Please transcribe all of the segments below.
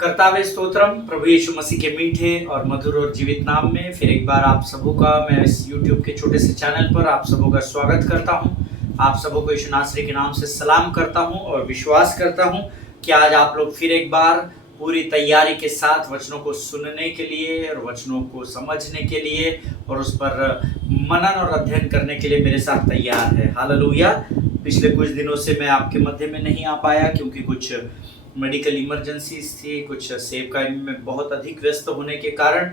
कर्तावे स्तोत्रम प्रभु यीशु मसीह के मीठे और मधुर और जीवित नाम में फिर एक बार आप सबों का मैं इस YouTube के छोटे से चैनल पर आप सबों का स्वागत करता हूं। आप सबों को यीशु नासरी के नाम से सलाम करता हूं और विश्वास करता हूं कि आज आप लोग फिर एक बार पूरी तैयारी के साथ वचनों को सुनने के लिए और वचनों को समझने के लिए और उस पर मनन और अध्ययन करने के लिए मेरे साथ तैयार है। हालेलुया। पिछले कुछ दिनों से मैं आपके मध्य में नहीं आ पाया क्योंकि कुछ मेडिकल इमरजेंसीज थी, कुछ सेवकाई में बहुत अधिक व्यस्त होने के कारण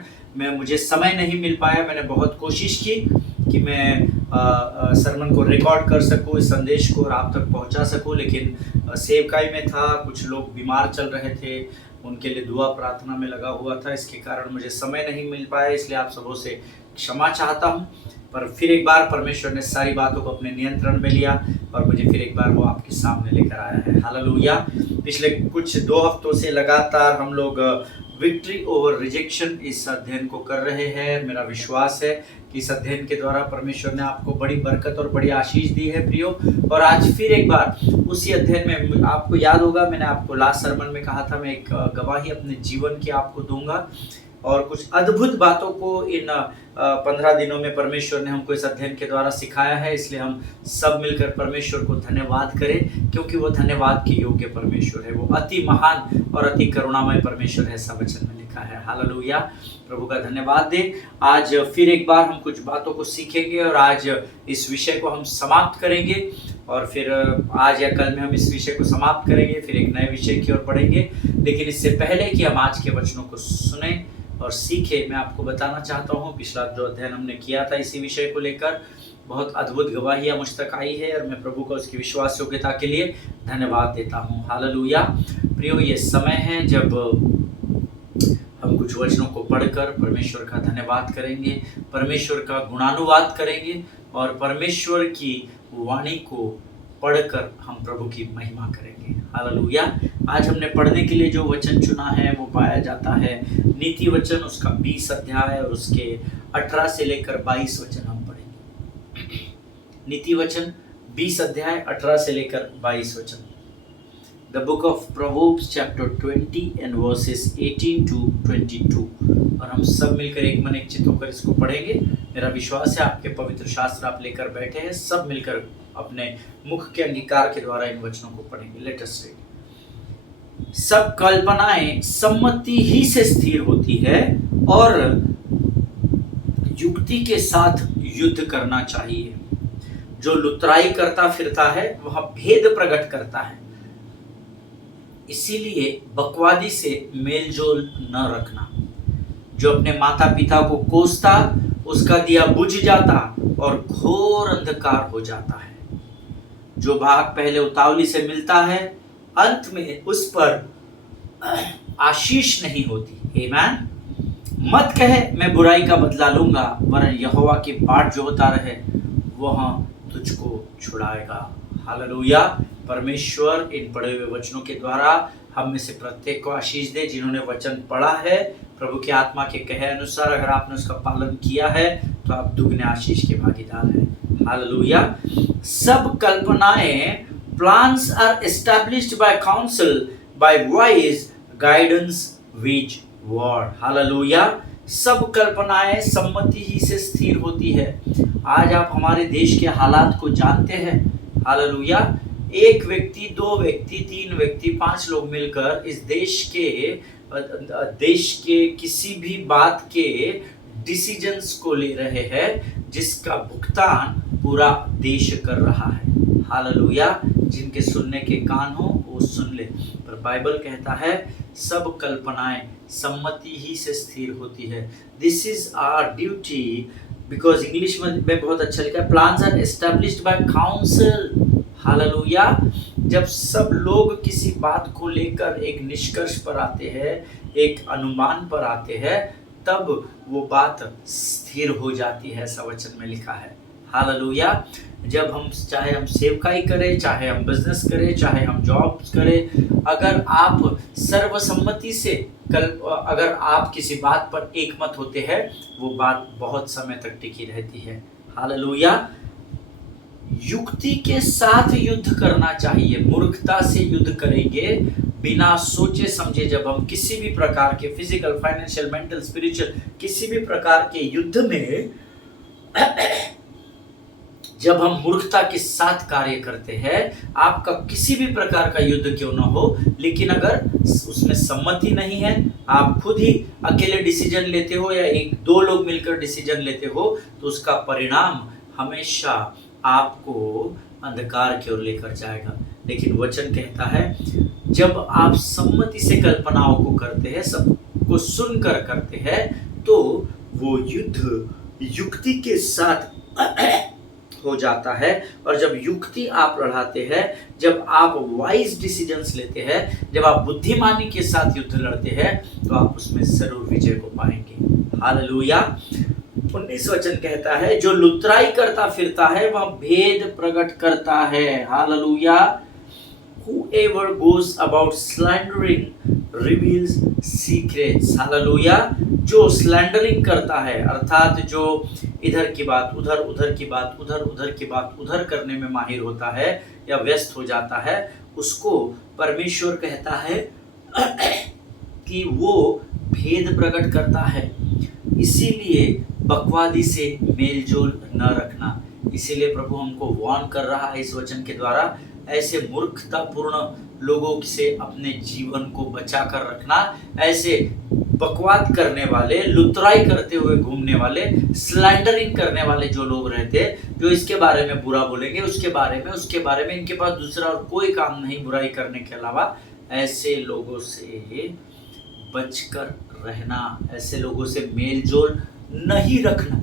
मुझे समय नहीं मिल पाया। मैंने बहुत कोशिश की कि मैं सरमन को रिकॉर्ड कर सकूं, इस संदेश को और आप तक पहुंचा सकूं, लेकिन सेवकाई में था, कुछ लोग बीमार चल रहे थे, उनके लिए दुआ प्रार्थना में लगा हुआ था, इसके कारण मुझे समय नहीं मिल पाया। इसलिए आप सबों से क्षमा चाहता हूं। पर फिर एक बार परमेश्वर ने सारी बातों को अपने नियंत्रण में लिया और मुझे फिर एक बार वो आपके सामने लेकर आया है। हालेलुया। पिछले कुछ 2 हफ्तों से लगातार हम लोग विक्ट्री ओवर रिजेक्शन इस अध्ययन को कर रहे हैं। मेरा विश्वास है कि इस अध्ययन के द्वारा परमेश्वर ने आपको बड़ी बरकत और बड़ी आशीष दी है प्रियो। और आज फिर एक बार उसी अध्ययन में आपको याद होगा, मैंने आपको लास्ट सरमन में कहा था मैं एक गवाही अपने जीवन की आपको दूंगा और कुछ अद्भुत बातों को इन 15 दिनों में परमेश्वर ने हमको इस अध्ययन के द्वारा सिखाया है। इसलिए हम सब मिलकर परमेश्वर को धन्यवाद करें, क्योंकि वो धन्यवाद के योग्य परमेश्वर है। वो अति महान और अति करुणामय परमेश्वर है, ऐसा वचन में लिखा है। हालेलुया। प्रभु का धन्यवाद दे। आज फिर एक बार हम कुछ बातों को सीखेंगे और आज इस विषय को हम समाप्त करेंगे और फिर आज या कल में हम इस विषय को समाप्त करेंगे, फिर एक नए विषय की ओर बढ़ेंगे। लेकिन इससे पहले कि हम आज के वचनों को सुने और सीखे, मैं आपको बताना चाहता हूँ पिछला जो अध्ययन हमने किया था इसी विषय को लेकर बहुत अद्भुत गवाहियाँ मुझ तक आई है और मैं प्रभु को उसकी विश्वास योग्यता के लिए धन्यवाद देता हूँ। हालेलुया। प्रियो, ये समय है जब हम कुछ वचनों को पढ़कर परमेश्वर का धन्यवाद करेंगे, परमेश्वर का गुणानुवाद करेंगे और परमेश्वर की वाणी को पढ़कर हम प्रभु की महिमा करेंगे। हालेलुया। आज हमने पढ़ने के लिए जो वचन चुना है वो पाया जाता है नीति वचन, उसका 20 अध्याय और उसके 18 से लेकर 22 वचन हम पढ़ेंगे। नीति वचन 20 अध्याय 18 से लेकर 22 वचन। The book of Proverbs chapter 20 and verses 18 to 22। और हम सब मिलकर एक मन एक चित्त होकर इसको पढ़ेंगे। मेरा विश्वास है आपके पवित्र शास्त्र आप लेकर बैठे हैं, सब मिलकर अपने मुख के अंगीकार के द्वारा इन वचनों को पढ़ेंगे। Let us read. सब कल्पनाएं सम्मति ही से स्थिर होती है और युक्ति के साथ युद्ध करना चाहिए। जो लुतराई करता फिरता है वह भेद प्रकट करता है, इसीलिए बकवादी से मेलजोल न रखना। जो अपने माता पिता को कोसता उसका दिया बुझ जाता और घोर अंधकार हो जाता है। जो भाग पहले उतावली से मिलता है अंत में उस पर आशीष नहीं होती। आमीन। मत कहे मैं बुराई का बदला लूंगा, वरन यहोवा की बाट जो होता रहे वह तुझको छुड़ाएगा। हालेलुया। परमेश्वर इन पढ़े हुए वचनों के द्वारा हम में से प्रत्येक को आशीष दे। जिन्होंने वचन पढ़ा है प्रभु की आत्मा के कहे अनुसार अगर आपने उसका पालन किया है तो आप दुगने आशीष के भागीदार हैं। हालेलुया। सब कल्पनाएं plans are established by council by wise guidance which word. Hallelujah. सब कल्पनाएं सम्मति ही से स्थिर होती है। आज आप हमारे देश के हालात को जानते हैं। हालेलुया। एक व्यक्ति, 2 व्यक्ति, 3 व्यक्ति, 5 लोग मिलकर इस देश के किसी भी बात के डिसीजंस को ले रहे हैं जिसका भुगतान पूरा देश कर रहा है। हालेलुया। जिनके सुनने के कान हो वो सुन ले। पर बाइबल कहता है सब कल्पनाएं सम्मति ही से स्थिर होती है। This is our duty, because English में बहुत अच्छा लिखा है, plans are established by council. हालेलुया। जब सब लोग किसी बात को लेकर एक निष्कर्ष पर आते हैं, एक अनुमान पर आते हैं, तब वो बात स्थिर हो जाती है, ऐसा वचन में लिखा है। हालेलुया। जब हम चाहे हम सेवकाई करें, चाहे हम बिजनेस करें, चाहे हम जॉब करें, अगर आप सर्वसम्मति से अगर आप किसी बात पर एकमत होते हैं वो बात बहुत समय तक टिकी रहती है। हालेलुया। युक्ति के साथ युद्ध करना चाहिए। मूर्खता से युद्ध करेंगे बिना सोचे समझे जब हम किसी भी प्रकार के फिजिकल, फाइनेंशियल, मेंटल, स्पिरिचुअल किसी भी प्रकार के युद्ध में जब हम मूर्खता के साथ कार्य करते हैं, आपका किसी भी प्रकार का युद्ध क्यों ना हो, लेकिन अगर उसमें सम्मति नहीं है, आप खुद ही अकेले डिसीजन लेते हो या एक दो लोग मिलकर डिसीजन लेते हो, तो उसका परिणाम हमेशा आपको अंधकार की ओर लेकर जाएगा। लेकिन वचन कहता है जब आप सम्मति से कल्पनाओं को करते हैं, सबको सुनकर करते हैं, तो वो युद्ध युक्ति के साथ हो जाता है। और जब युक्ति आप लड़ाते हैं, जब आप वाइज डिसीजंस लेते हैं, जब आप बुद्धिमानी के साथ युद्ध लड़ते हैं, तो आप उसमें जरूर विजय को पाएंगे। हालेलुया। 19 वचन कहता है जो लुतराई करता फिरता है वह भेद प्रकट करता है। Hallelujah. Whoever goes about slandering reveals secrets. Hallelujah. जो स्लैंडरिंग करता है, अर्थात जो इधर की बात उधर, उधर की बात उधर, उधर की बात उधर करने में माहिर होता है या व्यस्त हो जाता है, उसको परमेश्वर कहता है कि वो भेद प्रकट करता है। इसीलिए बकवादी से मेलजोल न रखना। इसीलिए प्रभु हमको वार्न कर रहा है इस वचन के द्वारा, ऐसे मूर्खतापूर्ण लोगों से अपने जीवन को बचा कर रखना। ऐसे बकवाद करने वाले, लुतराई करते हुए घूमने वाले, स्लैंडरिंग करने वाले जो लोग रहते हैं, जो इसके बारे में बुरा बोलेंगे, उसके बारे में इनके पास दूसरा और कोई काम नहीं बुराई करने के अलावा, ऐसे लोगों से बचकर रहना, ऐसे लोगों से मेलजोल नहीं रखना।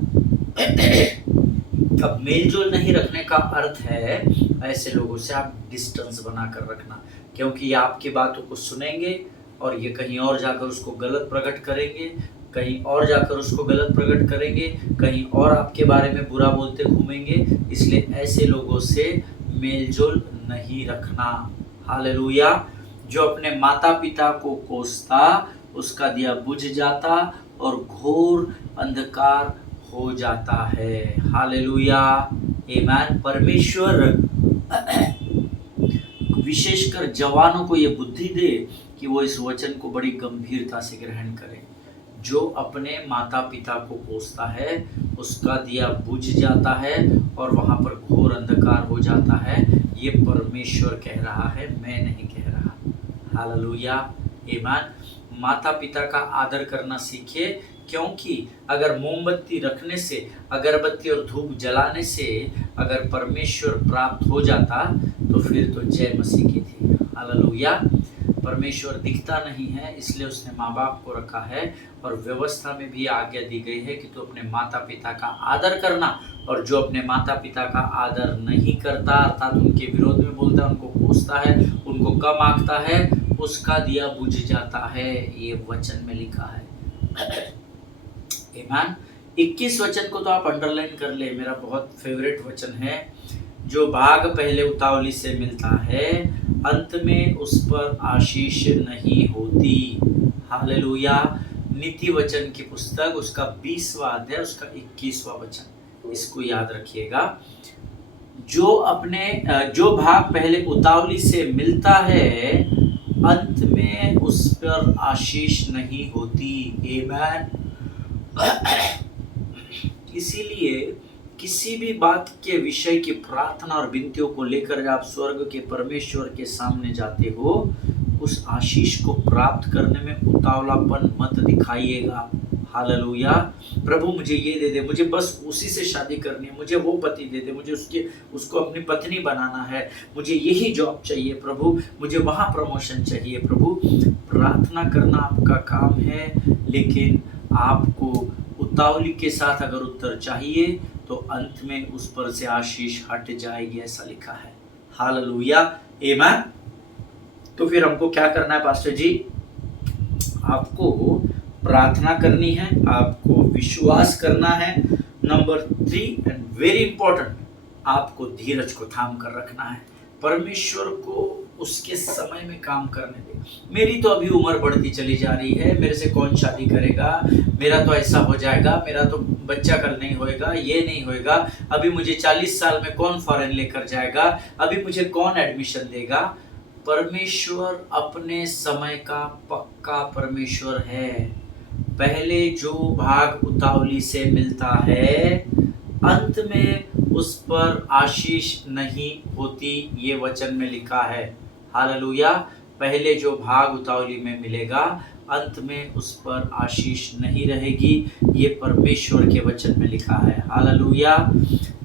अब मेलजोल नहीं रखने का अर्थ है ऐसे लोगों से आप डिस्टेंस बनाकर रखना, क्योंकि ये आपकी बातों को सुनेंगे और ये कहीं और जाकर उसको गलत प्रकट करेंगे, कहीं और जाकर उसको गलत प्रकट करेंगे, कहीं और आपके बारे में बुरा बोलते घूमेंगे। इसलिए ऐसे लोगों से मेलजोल नहीं रखना। हालेलुया। जो अपने माता पिता को कोसता उसका दिया बुझ जाता और घोर अंधकार हो जाता है। हालेलुया। आमीन। परमेश्वर विशेषकर जवानों को ये बुद्धि दे कि वो इस वचन को बड़ी गंभीरता से ग्रहण करें। जो अपने माता पिता को कोसता है उसका दिया बुझ जाता है और वहां पर घोर अंधकार हो जाता है। ये परमेश्वर कह रहा है, मैं नहीं कह रहा। हालेलुया। आमीन। माता पिता का आदर करना सीखिए, क्योंकि अगर मोमबत्ती रखने से, अगरबत्ती और धूप जलाने से अगर परमेश्वर प्राप्त हो जाता तो फिर तो जय मसीह की थी। हालेलुया। परमेश्वर दिखता नहीं है, इसलिए उसने माँ बाप को रखा है और व्यवस्था में भी आज्ञा दी गई है कि तो अपने माता पिता का आदर करना। और जो अपने माता पिता का आदर नहीं करता, अर्थात उनके विरोध में बोलता है, उनको कोसता है, उनको कम आंकता है, उसका दिया बुझ जाता है। ये वचन में लिखा है। आमीन। 21 वचन को तो आप अंडरलाइन कर ले, मेरा बहुत फेवरेट वचन है। जो भाग पहले उतावली से मिलता है अंत में उस पर आशीष नहीं होती। हालेलुया। नीति वचन की पुस्तक उसका 20वां अध्याय उसका 21वां वचन, इसको याद रखिएगा। जो भाग पहले उतावली से मिलता है अंत में उस पर आशीष नहीं होती। आमीन। इसीलिए किसी भी बात के विषय की प्रार्थना और विनतियों को लेकर जब आप स्वर्ग के परमेश्वर के सामने जाते हो, उस आशीष को प्राप्त करने में उतावलापन मत दिखाइएगा। हालेलुया। प्रभु मुझे ये दे दे, मुझे बस उसी से शादी करनी है, मुझे वो पति दे दे, मुझे उसको अपनी पत्नी बनाना है, मुझे यही जॉब चाहिए प्रभु, मुझे वहाँ प्रमोशन चाहिए प्रभु। प्रार्थना करना आपका काम है, लेकिन आपको उतावली के साथ अगर उत्तर चाहिए तो अंत में उस पर से आशीष हट जाएगी, ऐसा लिखा है। हालेलुया। आमीन। तो फिर हमको क्या करना है पास्टर जी? आपको प्रार्थना करनी है, आपको विश्वास करना है। नंबर 3 एंड वेरी इंपॉर्टेंट, आपको धीरज को थाम कर रखना है। परमेश्वर को उसके समय में काम करने दे। मेरी तो अभी उम्र बढ़ती चली जा रही है, मेरे से कौन शादी करेगा, मेरा तो ऐसा हो जाएगा, मेरा तो बच्चा कल नहीं होएगा, ये नहीं होएगा, अभी मुझे 40 साल में कौन फॉरेन लेकर जाएगा, अभी मुझे कौन एडमिशन देगा। परमेश्वर अपने समय का पक्का परमेश्वर है। पहले जो भाग उतावली से मिलता है, अंत में उस पर आशीष नहीं होती, ये वचन में लिखा है। हालेलुया। पहले जो भाग उतावली में मिलेगा, अंत में उस पर आशीष नहीं रहेगी, ये परमेश्वर के वचन में लिखा है। हालेलुया।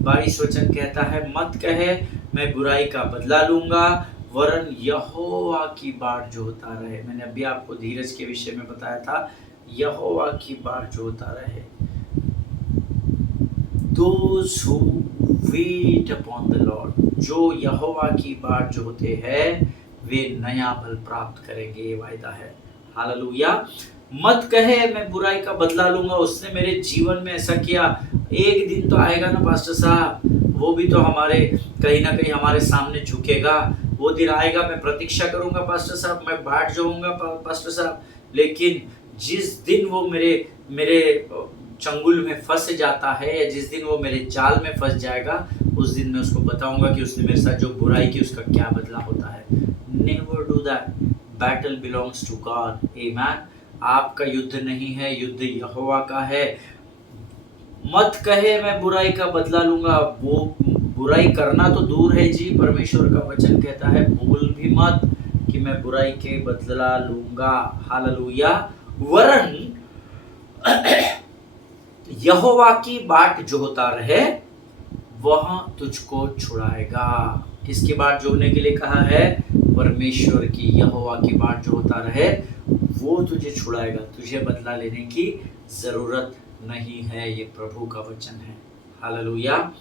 22 वचन कहता है, मत कहे मैं बुराई का बदला लूंगा, वरन यहोवा की बाट जो होता रहे। मैंने अभी आपको धीरज के विषय में बताया था, यहोवा की बाट जो होता रहे। Those who wait upon the Lord, जो यहोवा की बाट जो होते हैं, वे नया बल प्राप्त करेंगे, ये वायदा है। हालेलुया। मत कहे मैं बुराई का बदला लूंगा, उसने मेरे जीवन में ऐसा किया। एक दिन तो आएगा ना पास्टर साहब, वो भी तो हमारे कहीं ना कहीं हमारे सामने झुकेगा। वो दिन आएगा, मैं प्रतीक्षा करूंगा पास्टर साहब, मैं बाट जोऊंगा पास्टर साहब। लेकिन जिस दिन वो मेरे चंगुल में फंस जाता है, या जिस दिन वो मेरे जाल में फंस जाएगा, उस दिन मैं उसको बताऊंगा कि उसने मेरे साथ जो बुराई की उसका क्या बदला होता है। Never do that, battle belongs to God. Amen. आपका युद्ध नहीं है, युद्ध यहोवा का है। मत कहे मैं बुराई का बदला लूंगा, वो बुराई करना तो दूर है जी, परमेश्वर का वचन कहता है बोल भी मत कि मैं बुराई के बदला लूंगा। हालेलुया। वरन यहोवा की बाट जो होता रहे, वह तुझको छुड़ाएगा। किसकी बाट जोड़ने के लिए कहा है? परमेश्वर की, यहोवा की बाट जो होता रहे, वो तुझे छुड़ाएगा। तुझे बदला लेने की जरूरत नहीं है, ये प्रभु का वचन है। हालेलुया।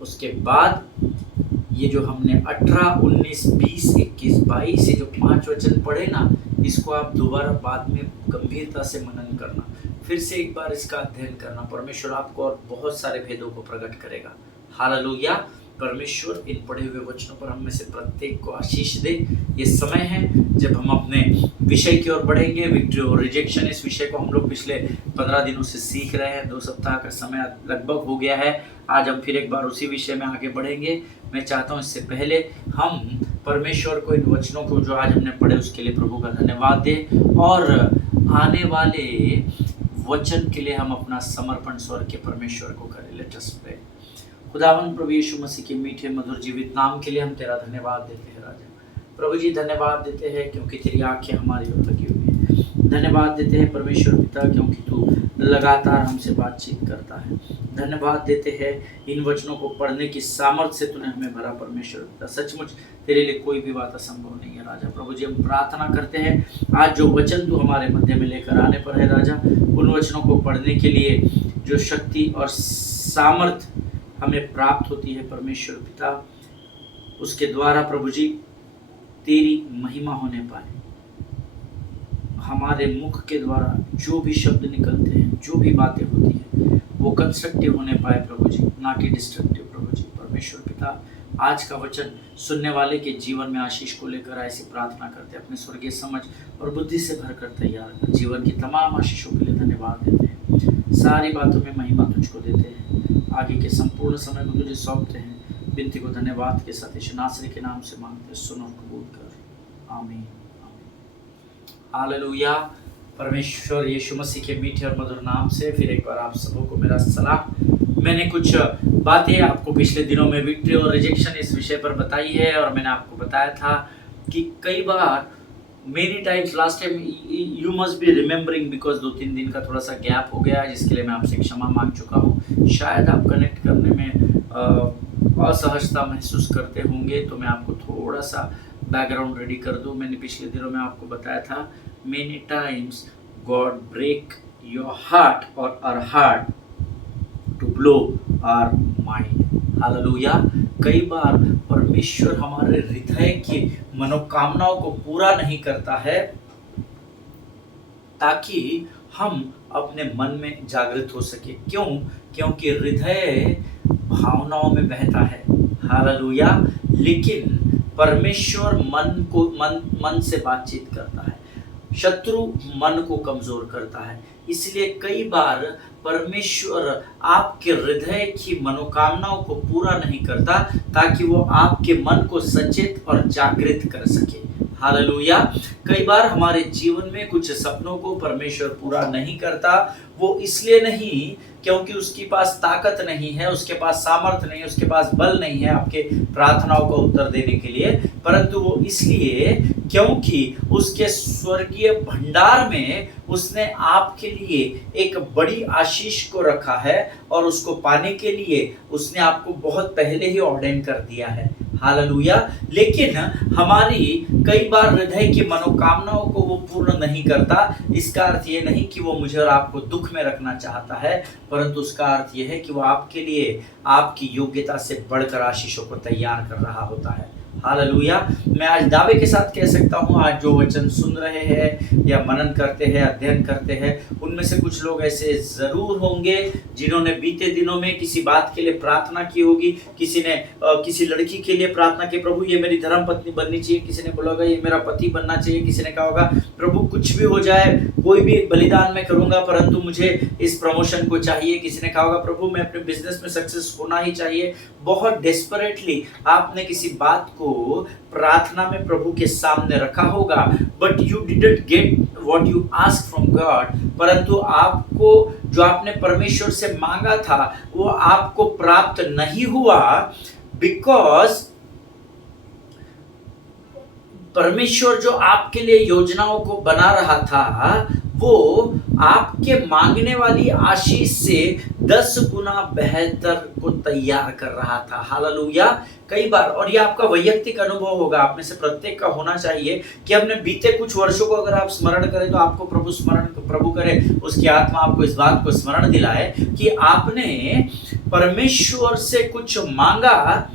उसके बाद ये जो हमने 18, 19, 20, 21, 22 ये जो 5 वचन पढ़े ना, इसको आप दोबारा बाद में गंभीरता से मनन करना, फिर से एक बार इसका अध्ययन करना। परमेश्वर आपको और बहुत सारे भेदों को प्रकट करेगा। हालेलुया। परमेश्वर इन पढ़े हुए वचनों पर हम में से प्रत्येक को आशीष दे। ये समय है जब हम अपने विषय की ओर बढ़ेंगे, विक्ट्री और रिजेक्शन। इस विषय को हम लोग पिछले 15 दिनों से सीख रहे हैं। 2 सप्ताह का समय लगभग हो गया है। आज हम फिर एक बार उसी विषय में आगे बढ़ेंगे। मैं चाहता हूँ इससे पहले हम परमेश्वर को, इन वचनों को जो आज हमने पढ़े उसके लिए प्रभु का धन्यवाद दें, और आने वाले वचन के लिए हम अपना समर्पण स्वर्ग के परमेश्वर को करें। Let us pray. खुदावंद प्रभु यीशु मसीह के मीठे मधुर जीवित नाम के लिए हम तेरा धन्यवाद देते हैं राजा। प्रभु जी धन्यवाद देते हैं क्योंकि तेरी आंखें हमारी ओर लगी हुई है। धन्यवाद देते हैं परमेश्वर पिता क्योंकि तू लगातार हमसे बातचीत करता है। धन्यवाद देते हैं इन वचनों को पढ़ने की सामर्थ्य से तूने हमें भरा परमेश्वर पिता। सचमुच तेरे लिए कोई भी बात असंभव नहीं है राजा। प्रभु जी हम प्रार्थना करते हैं आज जो वचन तू हमारे मध्य में लेकर आने पर है राजा, उन वचनों को पढ़ने के लिए जो शक्ति और सामर्थ्य हमें प्राप्त होती है परमेश्वर पिता, उसके द्वारा प्रभु जी तेरी महिमा होने पाए। हमारे मुख के द्वारा जो भी शब्द निकलते हैं, जो भी बातें होती हैं, वो कंस्ट्रक्टिव होने पाए प्रभु जी, ना कि डिस्ट्रक्टिव प्रभु जी। परमेश्वर पिता आज का वचन सुनने वाले के जीवन में आशीष को लेकर ऐसी प्रार्थना करते हैं। अपने स्वर्गीय समझ और बुद्धि से भरकर तैयार कर। जीवन की तमाम आशीषों के लिए धन्यवाद देते हैं। सारी बातों में महिमा तुझको देते हैं। आगे के संपूर्ण समय को तुझे सौंपते हैं। विनती को धन्यवाद के साथ यीशु नासरी के नाम से मांगते हैं, सुन और कबूल कर। आमीन। हालेलुया। परमेश्वर यीशु मसीह के मीठे और मधुर नाम से फिर एक बार आप सबों को मेरा सलाम। मैंने कुछ बातें आपको पिछले दिनों में विक्ट्री और रिजेक्शन इस विषय पर बताई है, और मैंने आपको बताया था कि कई बार many times last time you must be remembering, because 2-3 दिन का थोड़ा सा गैप हो गया है, जिसके लिए मैं आपसे क्षमा मांग चुका हूँ। शायद आप कनेक्ट करने में असहजता महसूस करते होंगे, तो मैं आपको थोड़ा सा बैकग्राउंड रेडी कर दूँ। मैंने पिछले दिनों में आपको बताया था many times God break your heart और our heart to blow our mind. Hallelujah. कई बार परमेश्वर हमारे हृदय की मनोकामनाओं को पूरा नहीं करता है ताकि हम अपने मन में जागृत हो सके। क्यों? क्योंकि हृदय भावनाओं में बहता है। हालेलुया। लेकिन परमेश्वर मन से बातचीत करता है। शत्रु मन को कमजोर करता है। इसलिए कई बार परमेश्वर आपके हृदय की मनोकामनाओं को पूरा नहीं करता ताकि वो आपके मन को सचेत और जागृत कर सके। हालेलुया। कई बार हमारे जीवन में कुछ सपनों को परमेश्वर पूरा नहीं करता, वो इसलिए नहीं क्योंकि उसके पास ताकत नहीं है, उसके पास सामर्थ्य नहीं है, उसके पास बल नहीं है आपके प्रार्थनाओं का उत्तर देने के लिए, परंतु वो इसलिए क्योंकि उसके स्वर्गीय भंडार में उसने आपके लिए एक बड़ी आशीष को रखा है और उसको पाने के लिए उसने आपको बहुत पहले ही ऑर्डेन कर दिया है। हालेलुया। लेकिन हमारी कई बार हृदय की मनोकामनाओं को वो पूर्ण नहीं करता। इसका अर्थ ये नहीं कि वो मुझे और आपको दुख में रखना चाहता है, परंतु उसका अर्थ ये है कि वो आपके लिए आपकी योग्यता से बढ़कर आशीषों को तैयार कर रहा होता है। हालेलुया। मैं आज दावे के साथ कह सकता हूँ, आज जो वचन सुन रहे हैं या मनन करते हैं, अध्ययन करते हैं, उनमें से कुछ लोग ऐसे जरूर होंगे जिन्होंने बीते दिनों में किसी बात के लिए प्रार्थना की होगी। किसी ने किसी लड़की के लिए प्रार्थना की, प्रभु ये मेरी धर्म पत्नी बननी चाहिए। किसी ने बोला होगा ये मेरा पति बनना चाहिए। किसी ने कहा होगा प्रभु कुछ भी हो जाए, कोई भी बलिदान मैं करूंगा, परंतु मुझे इस प्रमोशन को चाहिए। किसी ने कहा होगा प्रभु मैं अपने बिजनेस में सक्सेस होना ही चाहिए। बहुत डेस्परेटली आपने किसी बात को प्रार्थना में प्रभु के सामने रखा होगा, but you didn't get what you ask from God. परंतु आपको जो आपने परमेश्वर से मांगा था वो आपको प्राप्त नहीं हुआ, बिकॉज परमेश्वर जो आपके लिए योजनाओं को बना रहा था वो आपके मांगने वाली आशीष से 10 गुना बेहतर को तैयार कर रहा था। हालेलुया। कई बार, और ये आपका वैयक्तिक अनुभव होगा, आप में से प्रत्येक का होना चाहिए कि हमने बीते कुछ वर्षों को अगर आप स्मरण करें तो आपको प्रभु करे उसकी आत्मा आपको इस बात को स्मरण दिलाए कि आपने परमेश्वर से कुछ मांगा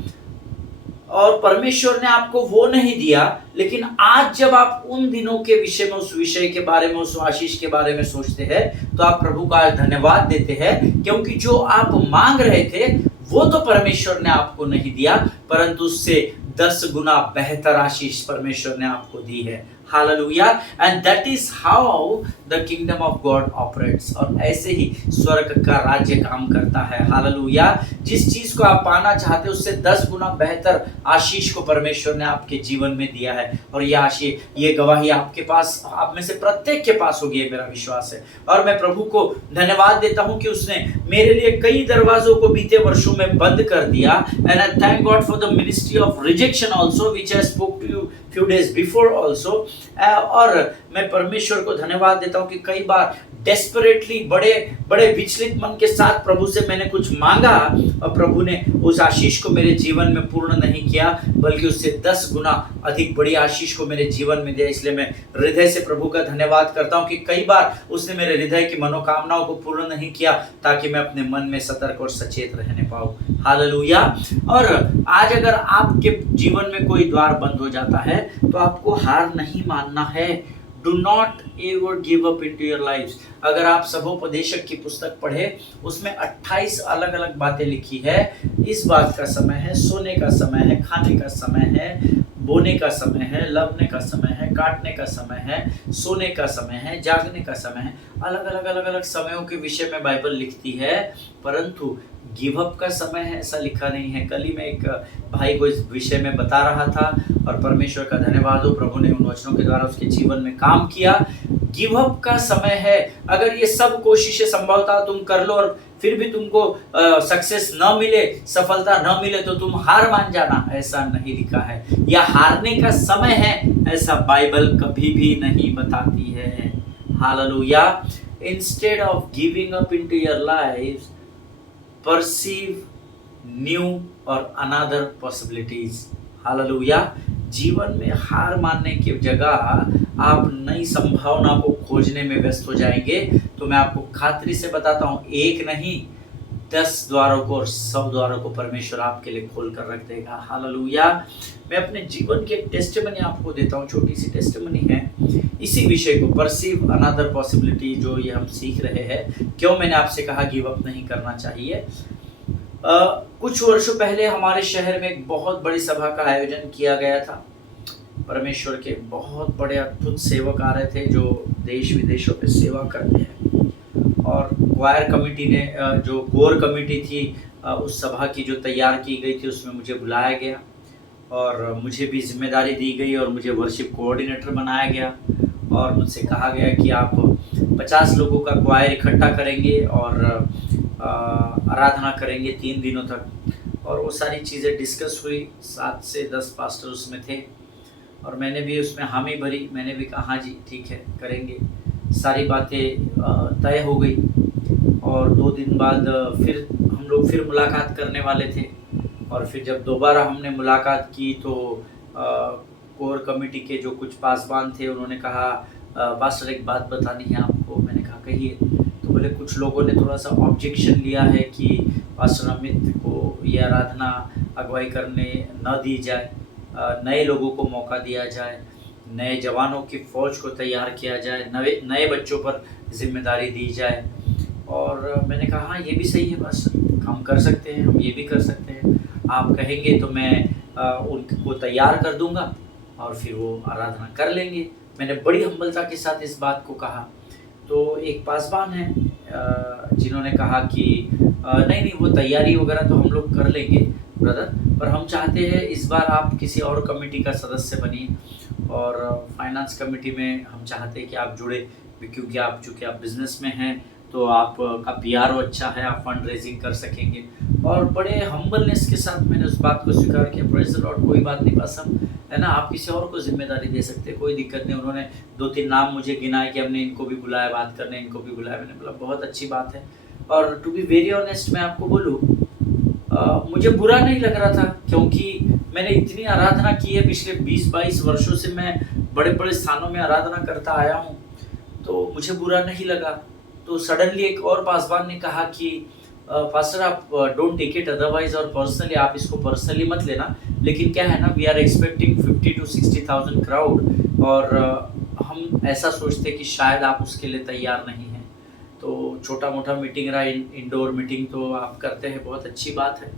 और परमेश्वर ने आपको वो नहीं दिया। लेकिन आज जब आप उन दिनों के विषय में, उस विषय के बारे में, उस आशीष के बारे में सोचते हैं तो आप प्रभु का धन्यवाद देते हैं, क्योंकि जो आप मांग रहे थे वो तो परमेश्वर ने आपको नहीं दिया, परंतु उससे 10 गुना बेहतर आशीष परमेश्वर ने आपको दी है। Hallelujah. And that is how the kingdom of God operates. और ऐसे ही स्वर्ग का राज्य काम करता है। हालेलुया। जिस चीज को आप पाना चाहते हो उससे 10 गुना बेहतर आशीष को परमेश्वर ने आपके जीवन में दिया है। और यह आशीष, ये गवाही आपके पास, आप में से प्रत्येक के पास होगी, ये मेरा विश्वास है। और मैं प्रभु को धन्यवाद देता हूं कि उसने मेरे लिए कई दरवाजों को बीते वर्षों में बंद कर दिया। And I thank God for the ministry of rejection also, which I spoke to you few days before also। और मैं परमेश्वर को धन्यवाद देता हूं कि कई बार डेस्परेटली बड़े विचलित मन के साथ प्रभु से मैंने कुछ मांगा और प्रभु ने उस आशीष को मेरे जीवन में पूर्ण नहीं किया, बल्कि उससे 10 गुना अधिक बड़ी आशीष को मेरे जीवन में दिया। इसलिए मैं हृदय से प्रभु का धन्यवाद करता हूं कि कई बार उसने मेरे हृदय की मनोकामनाओं को पूर्ण नहीं किया ताकि मैं अपने मन में सतर्क और सचेत रहने पाऊं। हालेलुया। और आज अगर आपके जीवन में कोई द्वार बंद हो जाता है तो आपको हार नहीं मानना है। Do not ever give up into your lives। अगर आप सबोपदेशक की पुस्तक पढ़े, उसमें 28 अलग अलग बातें लिखी है। इस बात का समय है, सोने का समय है, खाने का समय है, बोने का समय है, लवने का समय है, काटने का समय है, सोने का समय है, जागने का समय है। अलग अलग समयों के विषय में बाइबल लिखती है, परंतु गिव अप का समय है ऐसा लिखा नहीं है। कल ही मैं एक भाई को इस विषय में बता रहा था और परमेश्वर का धन्यवाद हो, प्रभु ने उन वचनों के द्वारा उसके जीवन में काम किया। गिव अप का समय है। अगर ये सब कोशिशें संभवतः तुम कर लो और फिर भी तुमको सक्सेस न मिले, सफलता न मिले, तो तुम हार मान जाना, ऐसा नहीं लिखा है। या हारने का समय है ऐसा बाइबल कभी भी नहीं बताती है। Hallelujah. Instead of giving up into your life, perceive new or another possibilities। Hallelujah. जीवन में हार मानने की जगह आप नई संभावना को खोजने में व्यस्त हो जाएंगे। तो मैं आपको खातिरी से बताता हूं, एक नहीं 10 द्वारों को और 100 द्वारों को परमेश्वर आपके लिए खोल कर रख देगा। हालेलुया। मैं अपने जीवन की एक टेस्टिमनी आपको देता हूं, छोटी सी टेस्टिमनी है इसी विषय को, परसीव अनदर पॉसिबिलिटी, जो ये हम सीख रहे हैं। क्यों मैंने आपसे कहा गिव अप नहीं करना चाहिए। कुछ वर्षों पहले हमारे शहर में एक बहुत बड़ी सभा का आयोजन किया गया था। परमेश्वर के बहुत बड़े अद्भुत सेवक आ रहे थे जो देश विदेशों पे सेवा करते हैं। और क्वायर कमेटी ने जो कोर कमेटी थी उस सभा की जो तैयार की गई थी उसमें मुझे बुलाया गया और मुझे भी ज़िम्मेदारी दी गई और मुझे वर्शिप कोऑर्डिनेटर बनाया गया और मुझसे कहा गया कि आप 50 लोगों का क्वायर इकट्ठा करेंगे और आराधना करेंगे 3 दिनों तक। और वो सारी चीज़ें डिस्कस हुई, 7 से 10 पास्टर उसमें थे और मैंने भी उसमें हामी भरी। मैंने भी कहा हाँ जी ठीक है करेंगे। सारी बातें तय हो गई और 2 दिन बाद फिर हम लोग फिर मुलाकात करने वाले थे। और फिर जब दोबारा हमने मुलाकात की तो कोर कमेटी के जो कुछ पासवान थे उन्होंने कहा पास्टर एक बात बतानी है आपको। मैंने कहा कहिए। तो बोले कुछ लोगों ने थोड़ा सा ऑब्जेक्शन लिया है कि पास्टर अमित को ये आराधना अगुवाई करने न दी जाए, नए लोगों को मौका दिया जाए, नए जवानों की फ़ौज को तैयार किया जाए, नए बच्चों पर जिम्मेदारी दी जाए। और मैंने कहा हाँ ये भी सही है पास्टर, हम कर सकते हैं, हम ये भी कर सकते हैं। आप कहेंगे तो मैं उनको तैयार कर दूंगा और फिर वो आराधना कर लेंगे। मैंने बड़ी हम्बलता के साथ इस बात को कहा। तो एक पासवान है जिन्होंने कहा कि नहीं नहीं वो तैयारी वगैरह तो हम लोग कर लेंगे ब्रदर, पर हम चाहते हैं इस बार आप किसी और कमेटी का सदस्य बनिए और फाइनेंस कमेटी में हम चाहते हैं कि आप जुड़े, क्योंकि आप चूँकि आप बिज़नेस में हैं तो आपका पीआरओ अच्छा है, आप फंड रेजिंग कर सकेंगे। और बड़े हम्बलनेस के साथ मैंने उस बात को स्वीकार किया। प्रेज़ द लॉर्ड, कोई बात नहीं पास्टर, है ना, आप किसी और को जिम्मेदारी दे सकते हैं, कोई दिक्कत नहीं। उन्होंने 2-3 नाम मुझे गिनाए कि हमने इनको भी बुलाया बात करने, इनको भी बुलाया। मैंने बोला बहुत अच्छी बात है। और टू बी वेरी ऑनेस्ट मैं आपको बोलूँ मुझे बुरा नहीं लग रहा था, क्योंकि मैंने इतनी आराधना की है पिछले 20-22 वर्षों से, मैं बड़े-बड़े स्थानों में आराधना करता आया हूँ, तो मुझे बुरा नहीं लगा। तो सडनली एक और पासवान ने कहा कि पास्टर आप डोंट टेक इट अदरवाइज, और पर्सनली आप इसको पर्सनली मत लेना, लेकिन क्या है ना we are expecting 50 to 60,000 crowd और हम ऐसा सोचते कि शायद आप उसके लिए तैयार नहीं हैं। तो छोटा मोटा मीटिंग रहा, इंडोर मीटिंग तो आप करते हैं, बहुत अच्छी बात है।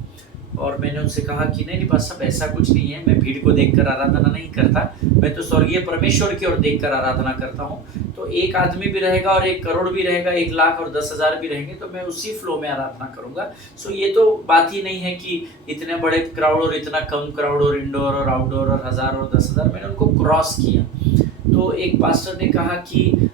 और मैंने उनसे कहा कि नहीं नहीं पास्टर साहब ऐसा कुछ नहीं है, मैं भीड़ को देखकर आराधना नहीं करता, मैं तो स्वर्गीय परमेश्वर की ओर देखकर आराधना करता हूँ। तो 1 आदमी भी रहेगा और 1 करोड़ भी रहेगा, 1 लाख और 10,000 भी रहेंगे, तो मैं उसी फ्लो में आराधना करूँगा। सो ये तो बात ही नहीं है कि इतने बड़े क्राउड और इतना कम क्राउड और इंडोर और आउटडोर और 1000 और 10,000, मैंने उनको क्रॉस किया। तो एक पास्टर ने कहा कि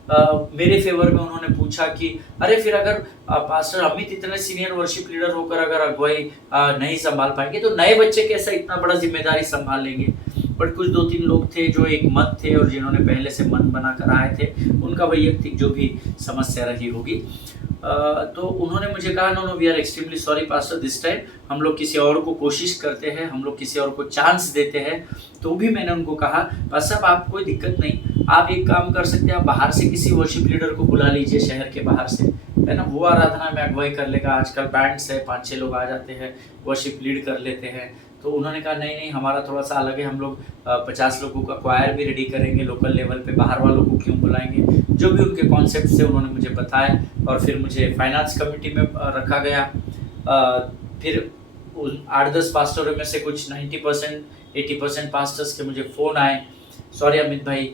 मेरे फेवर में उन्होंने पूछा कि अरे फिर अगर पास्टर अमित इतने सीनियर वर्शिप लीडर होकर अगर अगुवाई नहीं संभाल पाएंगे तो नए बच्चे कैसा इतना बड़ा जिम्मेदारी संभाल लेंगे। बट कुछ 2-3 लोग थे जो एक मत थे और जिन्होंने पहले से मन बनाकर आए थे, उनका वैयक्तिक जो भी समस्या रही होगी, तो उन्होंने मुझे कहा no no we are extremely sorry pastor, this time हम लोग किसी और को कोशिश करते हैं, हम लोग किसी और को चांस देते हैं। तो भी मैंने उनको कहा पास्टर साहब आप कोई दिक्कत नहीं, आप एक काम कर सकते हैं, आप बाहर से किसी वर्शिप लीडर को बुला लीजिए, शहर के बाहर से, है ना, वो आराधना में अगुवाई कर लेगा। आजकल बैंड्स है, 5-6 लोग आ जाते हैं, वर्शिप लीड कर लेते हैं। तो उन्होंने कहा नहीं नहीं हमारा थोड़ा सा अलग है, हम लोग 50 लोगों का क्वायर भी रेडी करेंगे लोकल लेवल पे, बाहर वालों को क्यों बुलाएंगे। जो भी उनके कॉन्सेप्ट से उन्होंने मुझे बताया और फिर मुझे फाइनेंस कमेटी में रखा गया। फिर उन 8-10 पास्टरों में से कुछ 90% 80% पास्टर्स के मुझे फ़ोन आए, सॉरी अमित भाई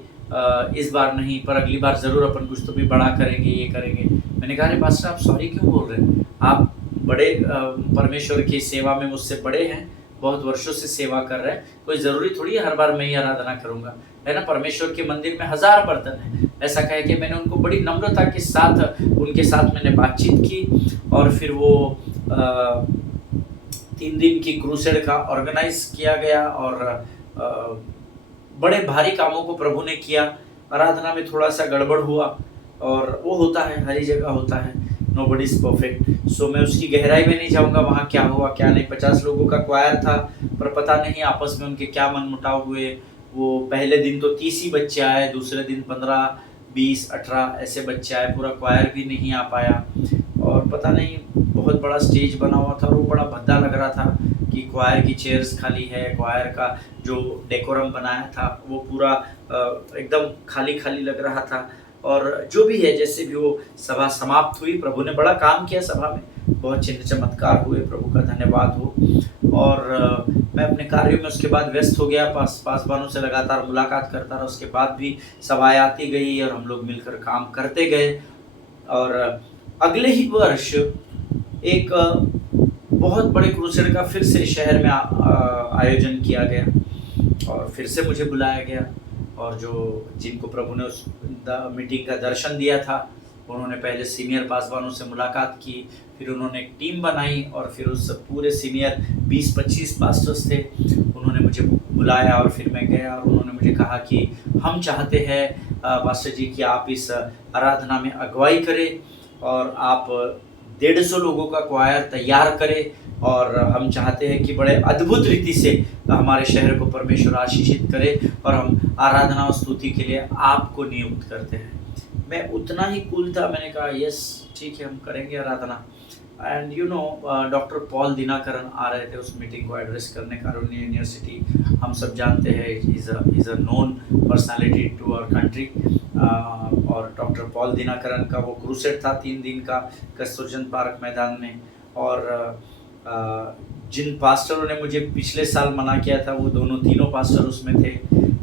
इस बार नहीं पर अगली बार ज़रूर अपन कुछ तो भी बड़ा करेंगे, ये करेंगे। मैंने कहा अरे पास्टर आप सॉरी क्यों बोल रहे हैं, आप बड़े परमेश्वर की सेवा में मुझसे बड़े हैं, बहुत वर्षों से सेवा कर रहे हैं, कोई ज़रूरी थोड़ी है हर बार मैं ही आराधना करूँगा, है ना, परमेश्वर के मंदिर में 1000 बर्तन हैं। ऐसा कह के मैंने उनको बड़ी नम्रता के साथ उनके साथ मैंने बातचीत की और फिर वो 3 दिन की क्रूसेड का ऑर्गेनाइज किया गया और बड़े भारी कामों को प्रभु ने किया। आराधना में थोड़ा सा गड़बड़ हुआ और वो होता है, हर जगह होता है, नोबडी इज परफेक्ट। सो मैं उसकी गहराई में नहीं जाऊंगा वहाँ क्या हुआ क्या नहीं। 50 लोगों का क्वायर था पर पता नहीं आपस में उनके क्या मनमुटाव हुए। वो पहले दिन तो 30 ही बच्चे आए, दूसरे दिन 15, 20, 18 ऐसे बच्चे आए, पूरा क्वायर भी नहीं आ पाया। और पता नहीं बहुत बड़ा स्टेज बना हुआ था और वो बड़ा भद्दा लग रहा था कि क्वायर की चेयर्स खाली है, क्वायर का जो डेकोरम बनाया था वो पूरा एकदम खाली खाली लग रहा था। और जो भी है जैसे भी वो सभा समाप्त हुई, प्रभु ने बड़ा काम किया सभा में, बहुत चिन्ह चमत्कार हुए, प्रभु का धन्यवाद हो। और मैं अपने कार्यों में उसके बाद व्यस्त हो गया। पासवानों से लगातार मुलाकात करता रहा। उसके बाद भी सभाएँ आती गई और हम लोग मिलकर काम करते गए। और अगले ही वर्ष एक बहुत बड़े क्रूसेड का फिर से शहर में आयोजन किया गया और फिर से मुझे बुलाया गया। और जो जिनको प्रभु ने उस मीटिंग का दर्शन दिया था, उन्होंने पहले सीनियर पासवानों से मुलाकात की, फिर उन्होंने एक टीम बनाई और फिर उस पूरे सीनियर 20-25 पास्टर्स थे, उन्होंने मुझे बुलाया और फिर मैं गया और उन्होंने मुझे कहा कि हम चाहते हैं पास्टर जी कि आप इस आराधना में अगुवाई करें और आप 150 लोगों का क्वायर तैयार करें और हम चाहते हैं कि बड़े अद्भुत रीति से हमारे शहर को परमेश्वर आशीषित करे और हम आराधना और स्तुति के लिए आपको नियुक्त करते हैं। मैं उतना ही कूल था, मैंने कहा यस ठीक है, हम करेंगे आराधना। And you know doctor Paul Dinakaran आ रहे थे उस मीटिंग को एड्रेस करने। कारुण्य यूनिवर्सिटी हम सब जानते हैं is a known personality to our country. और डॉक्टर पॉल दिनाकरन का वो क्रूसेड था 3 दिन का कस्तूरचंद पार्क मैदान में। और जिन पास्टरों ने मुझे पिछले साल मना किया था वो तीनों पास्टर उसमें थे।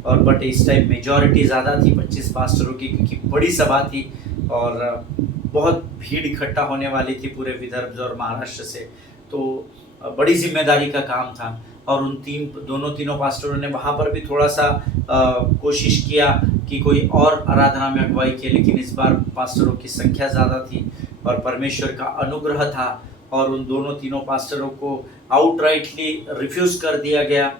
और बट इस टाइम मेजॉरिटी ज़्यादा थी 25 पास्टरों की, क्योंकि बड़ी सभा थी और बहुत भीड़ इकट्ठा होने वाली थी पूरे विदर्भ और महाराष्ट्र से। तो बड़ी जिम्मेदारी का काम था और उन तीनों पास्टरों ने वहाँ पर भी थोड़ा सा कोशिश किया कि कोई और आराधना में अगुवाई की, लेकिन इस बार पास्टरों की संख्या ज़्यादा थी और परमेश्वर का अनुग्रह था और उन तीनों पास्टरों को आउटराइटली रिफ्यूज़ कर दिया गया।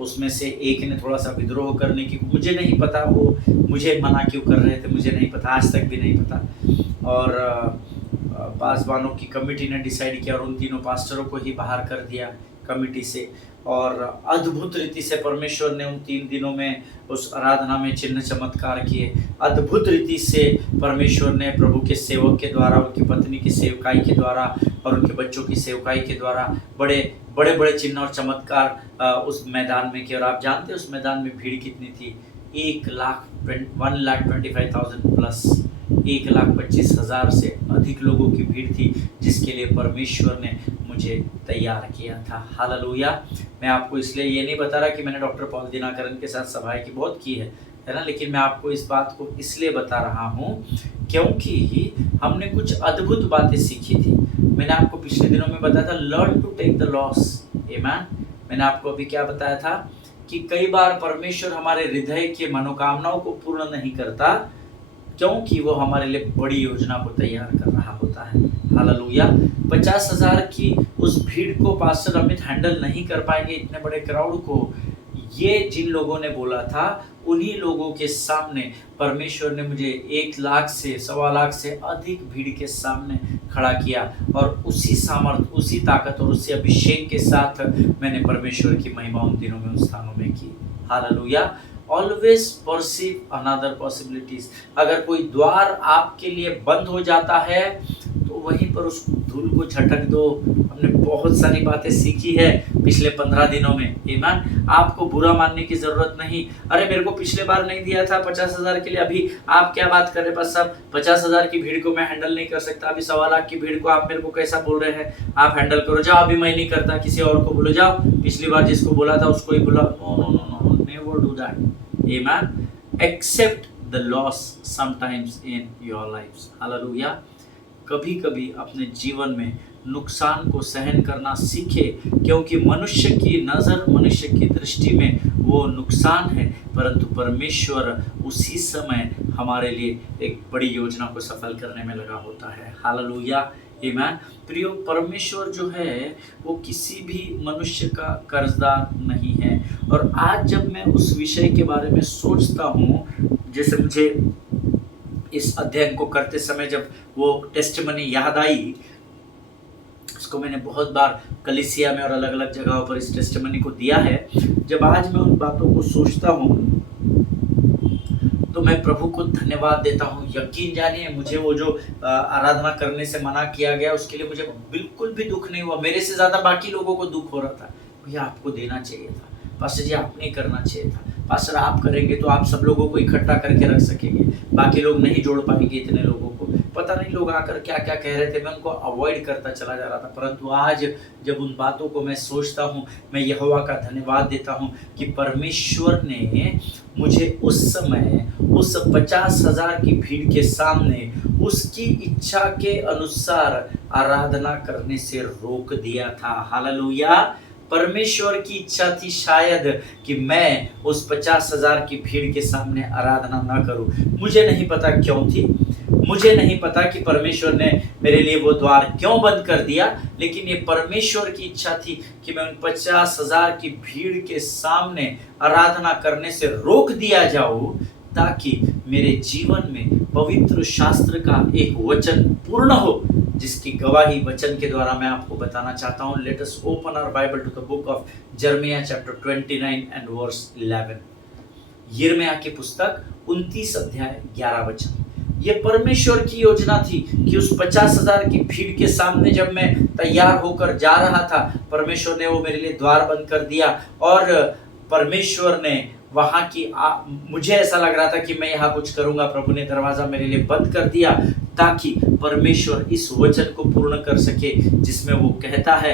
उसमें से एक ने थोड़ा सा विद्रोह करने की, मुझे नहीं पता वो मुझे मना क्यों कर रहे थे, मुझे नहीं पता, आज तक भी नहीं पता। और पासवानों की कमेटी ने डिसाइड किया और उन तीनों पास्टरों को ही बाहर कर दिया कमेटी से। और अद्भुत रीति से परमेश्वर ने उन 3 दिनों में उस आराधना में चिन्ह चमत्कार किए। अद्भुत रीति से परमेश्वर ने प्रभु के सेवक के द्वारा, उनकी पत्नी की सेवकाई के द्वारा और उनके बच्चों की सेवकाई के द्वारा बड़े चिन्ह और चमत्कार उस मैदान में किए। और आप जानते हैं उस मैदान में भीड़ कितनी थी? 1,25,000 प्लस, 1,25,000 से अधिक लोगों की भीड़ थी, जिसके लिए परमेश्वर ने मुझे तैयार किया था। हालेलुया। मैं आपको इसलिए ये नहीं बता रहा कि मैंने डॉक्टर पॉल दिनाकरन के साथ सभाएं की बहुत की है ना, लेकिन मैं आपको इस बात को इसलिए बता रहा हूँ क्योंकि हमने कुछ अद्भुत बातें सीखी थी। मैंने आपको पिछले दिनों में बताया था learn to take the loss. आमीन। मैंने आपको अभी क्या बताया था कि कई बार परमेश्वर हमारे हृदय के मनोकामनाओं को पूर्ण नहीं करता क्योंकि वो हमारे लिए बड़ी योजना को तैयार कर रहा होता है। हालेलुया। 50,000 की उस भीड़ को पास्टर अमित हैंडल नहीं कर पाएंगे, इतने बड़े क्राउड को। ये जिन लोगों ने बोला था उन्हीं लोगों के सामने परमेश्वर ने मुझे 1 लाख से 1.25 लाख से अधिक भीड़ के सामने खड़ा किया और उसी सामर्थ, उसी ताकत और उसी अभिषेक के साथ मैंने परमेश्वर की महिमा उन दिनों में उन स्थानों में की। Hallelujah. Always perceive another possibilities. अगर कोई द्वार आपके लिए बंद हो जाता है तो वहीं पर उस धूल को झटक दो। हमने बहुत सारी बातें सीखी है पिछले 15 दिनों में। ईमान, आपको बुरा मानने की जरूरत नहीं। अरे मेरे को पिछले बार नहीं दिया था 50,000 के लिए, अभी आप क्या बात कर रहे हैं? बस सब 50,000 की भीड़ को मैं हैंडल नहीं कर सकता, अभी 1.25 लाख की भीड़ को आप मेरे को कैसा बोल रहे हैं? आप हैंडल करो, जाओ। अभी मैं नहीं करता, किसी और को बोलो, जाओ। पिछली बार जिसको बोला था उसको ही बुलाओ। No, never do that. Amen. Accept the loss sometimes in your lifes. Hallelujah. कभी कभी अपने जीवन में नुकसान को सहन करना सीखे, क्योंकि मनुष्य की नज़र, मनुष्य की दृष्टि में वो नुकसान है, परंतु परमेश्वर उसी समय हमारे लिए एक बड़ी योजना को सफल करने में लगा होता है। हालेलुया। आमीन। प्रियो, परमेश्वर जो है वो किसी भी मनुष्य का कर्जदार नहीं है। और आज जब मैं उस विषय के बारे में सोचता हूँ, जैसे मुझे इस अध्ययन को करते समय जब वो टेस्टिमनी याद आई, इसको मैंने बहुत बार कलीसिया में और अलग अलग जगहों पर इस टेस्टिमनी को दिया है। जब आज मैं उन बातों को सोचता हूँ तो मैं प्रभु को धन्यवाद देता हूँ। यकीन जानिए, मुझे वो जो आराधना करने से मना किया गया उसके लिए मुझे बिल्कुल भी दुख नहीं हुआ। मेरे से ज़्यादा बाकी लोगों को दुख हो रहा था। भैया आपको देना चाहिए था, पास्टर जी आप नहीं करना चाहिए था, पास्टर आप करेंगे तो आप सब लोगों को इकट्ठा करके रख सकेंगे, बाकी लोग नहीं जोड़ पाएंगे इतने लोगों को। पता नहीं लोग आकर क्या क्या कह रहे थे, मैं उनको अवॉइड करता चला जा रहा था। परंतु आज जब उन बातों को मैं सोचता हूँ, मैं यहोवा का धन्यवाद देता हूँ कि परमेश्वर ने मुझे उस समय उस 50,000 की भीड़ के सामने उसकी इच्छा के अनुसार आराधना करने से रोक दिया था। हालेलुया। परमेश्वर की इच्छा थी शायद कि मैं उस 50,000 की भीड़ के सामने आराधना ना करूं। मुझे नहीं पता क्यों थी, मुझे नहीं पता कि परमेश्वर ने मेरे लिए वो द्वार क्यों बंद कर दिया, लेकिन ये परमेश्वर की इच्छा थी कि मैं उन 50,000 की भीड़ के सामने आराधना करने से रोक दिया जाऊं, ताकि मेरे जीवन में पवित्र शास्त्र का एक वचन पूर्ण हो, जिसकी गवाही वचन के द्वारा मैं आपको बताना चाहता हूं। Let us open our Bible to the book of यिर्मयाह चैप्टर 29 एंड वर्स 11। यिर्मयाह की पुस्तक 29 अध्याय 11 वचन। ये परमेश्वर की योजना थी कि उस 50,000 की भीड़ के सामने जब मैं तैयार होकर जा रहा था, परमेश्वर ने वो मेरे लिए द्वार बंद कर दिया और परमेश्वर ने वहां की मुझे ऐसा लग रहा था कि मैं यहाँ कुछ करूंगा, प्रभु ने दरवाजा मेरे लिए बंद कर दिया ताकि परमेश्वर इस वचन को पूर्ण कर सके, जिसमें वो कहता है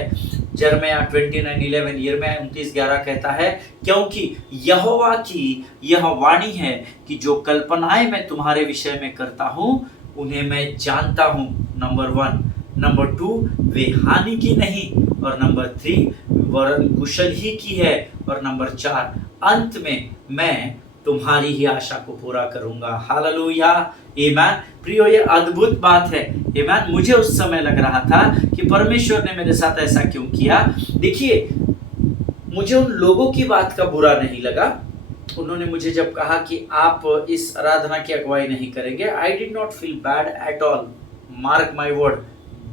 यिर्मयाह 29:11, यिर्मयाह 29:11 कहता है, क्योंकि यहोवा की यह वाणी है कि जो कल्पनाएं मैं तुम्हारे विषय में करता हूं उन्हें मैं जानता हूं। नंबर 1, नंबर 2 वे हानि की नहीं, और नंबर 3 वरन कुशल ही की है, और नंबर 4 अंत में मैं तुम्हारी ही आशा को पूरा करूंगा। हालेलुया, आमीन। प्रियो, ये अद्भुत बात है। आमीन। मुझे उस समय लग रहा था कि परमेश्वर ने मेरे साथ ऐसा क्यों किया। देखिए, मुझे उन लोगों की बात का बुरा नहीं लगा। उन्होंने मुझे जब कहा कि आप इस आराधना की अगुवाई नहीं करेंगे, I did not feel bad at all. Mark my word,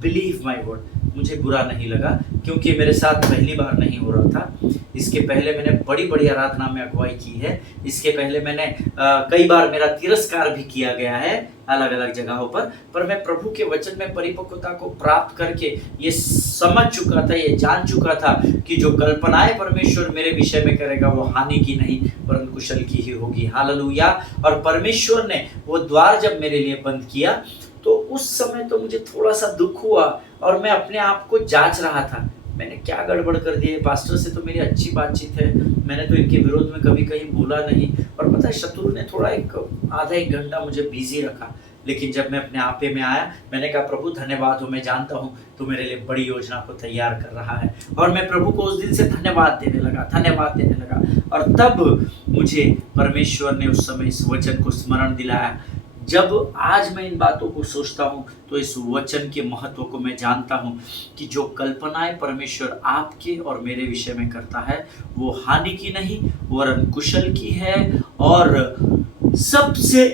believe my word, मुझे बुरा नहीं लगा, क्योंकि मेरे साथ पहली बार नहीं हो रहा था। इसके पहले मैंने बड़ी बड़ी आराधना में अगुवाई की है। इसके पहले मैंने कई बार मेरा तिरस्कार भी किया गया है अलग अलग जगहों पर मैं प्रभु के वचन में परिपक्वता को प्राप्त करके ये समझ चुका था, ये जान चुका था कि जो कल्पनाएं परमेश्वर मेरे विषय में करेगा वो हानि की नहीं परंतु कुशल की ही होगी। हालेलुया। और परमेश्वर ने वो द्वार जब मेरे लिए बंद किया तो उस समय तो मुझे थोड़ा सा दुख हुआ और मैं अपने आप को जांच रहा था, मैंने क्या गड़बड़ कर दी। पास्टर से तो मेरी अच्छी बातचीत है, मैंने तो इनके विरोध में कभी कहीं बोला नहीं, और पता है शत्रु ने थोड़ा आधा एक घंटा मुझे बिजी रखा। लेकिन जब मैं अपने आपे में आया, मैंने कहा प्रभु धन्यवाद हो, मैं जानता हूँ तू मेरे लिए बड़ी योजना को तैयार कर रहा है। और मैं प्रभु को उस दिन से धन्यवाद देने लगा। और तब मुझे परमेश्वर ने उस समय इस वचन को स्मरण दिलाया। जब आज मैं इन बातों को सोचता हूँ तो इस वचन के महत्व को मैं जानता हूँ कि जो कल्पनाएं परमेश्वर आपके और मेरे विषय में करता है वो हानि की नहीं वरन कुशल की है। और सबसे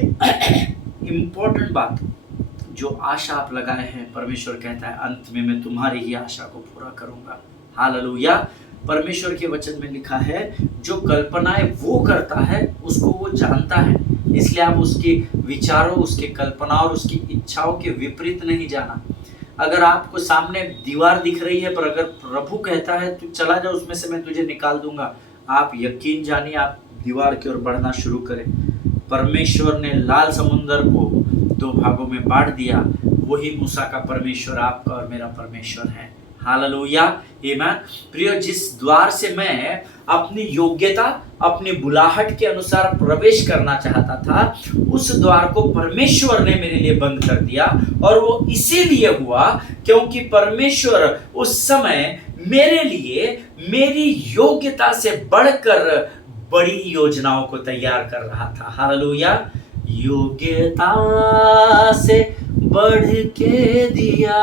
इम्पोर्टेंट बात, जो आशा आप लगाए हैं, परमेश्वर कहता है अंत में मैं तुम्हारी ही आशा को पूरा करूंगा। हालेलुया। परमेश्वर के वचन में लिखा है जो कल्पनाएं वो करता है उसको वो जानता है, इसलिए आप उसके विचारों, उसके कल्पना और उसकी इच्छाओं के विपरीत नहीं जाना। अगर आपको सामने दीवार दिख रही है पर अगर प्रभु कहता है तू चला जा, उसमें से मैं तुझे निकाल दूंगा, आप यकीन जानिए आप दीवार की ओर बढ़ना शुरू करें। परमेश्वर ने लाल समुंदर को 2 भागों में बांट दिया, वही मूसा का परमेश्वर आपका और मेरा परमेश्वर है। हालेलुया, आमीन। प्रियो, जिस द्वार से मैं अपनी योग्यता, अपनी बुलाहट के अनुसार प्रवेश करना चाहता था, उस द्वार को परमेश्वर ने मेरे लिए बंद कर दिया। और वो इसीलिए हुआ क्योंकि परमेश्वर उस समय मेरे लिए मेरी योग्यता से बढ़कर बड़ी योजनाओं को तैयार कर रहा था। हालेलुया। योग्यता से बढ़ के दिया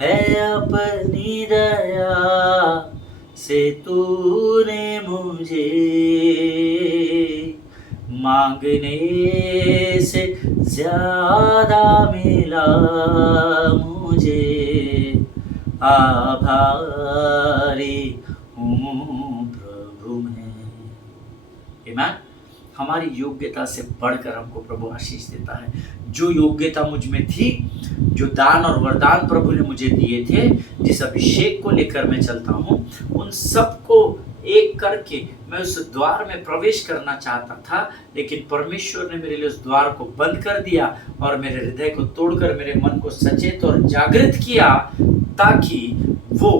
है अपनी दया से तूने मुझे, मांगने से ज्यादा मिला मुझे, आभारी हूँ प्रभु मैं। आमीन। हमारी योग्यता से बढ़कर हमको प्रभु आशीष देता है। जो योग्यता मुझ में थी, जो दान और वरदान प्रभु ने मुझे दिए थे, जिस अभिषेक को लेकर मैं चलता हूँ, उन सबको एक करके मैं उस द्वार में प्रवेश करना चाहता था, लेकिन परमेश्वर ने मेरे लिए उस द्वार को बंद कर दिया और मेरे हृदय को तोड़कर मेरे मन को सचेत और जागृत किया, ताकि वो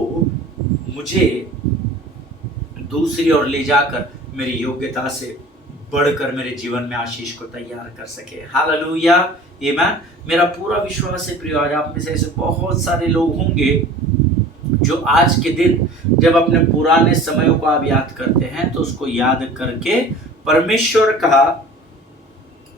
मुझे दूसरी ओर ले जाकर मेरी योग्यता से बढ़कर मेरे जीवन में आशीष को तैयार कर सके। हालेलुया, आमीन। मेरा पूरा विश्वास है प्रिय, आज आप में से ऐसे बहुत सारे लोग होंगे जो आज के दिन जब अपने पुराने समयों को आप याद करते हैं तो उसको याद करके परमेश्वर का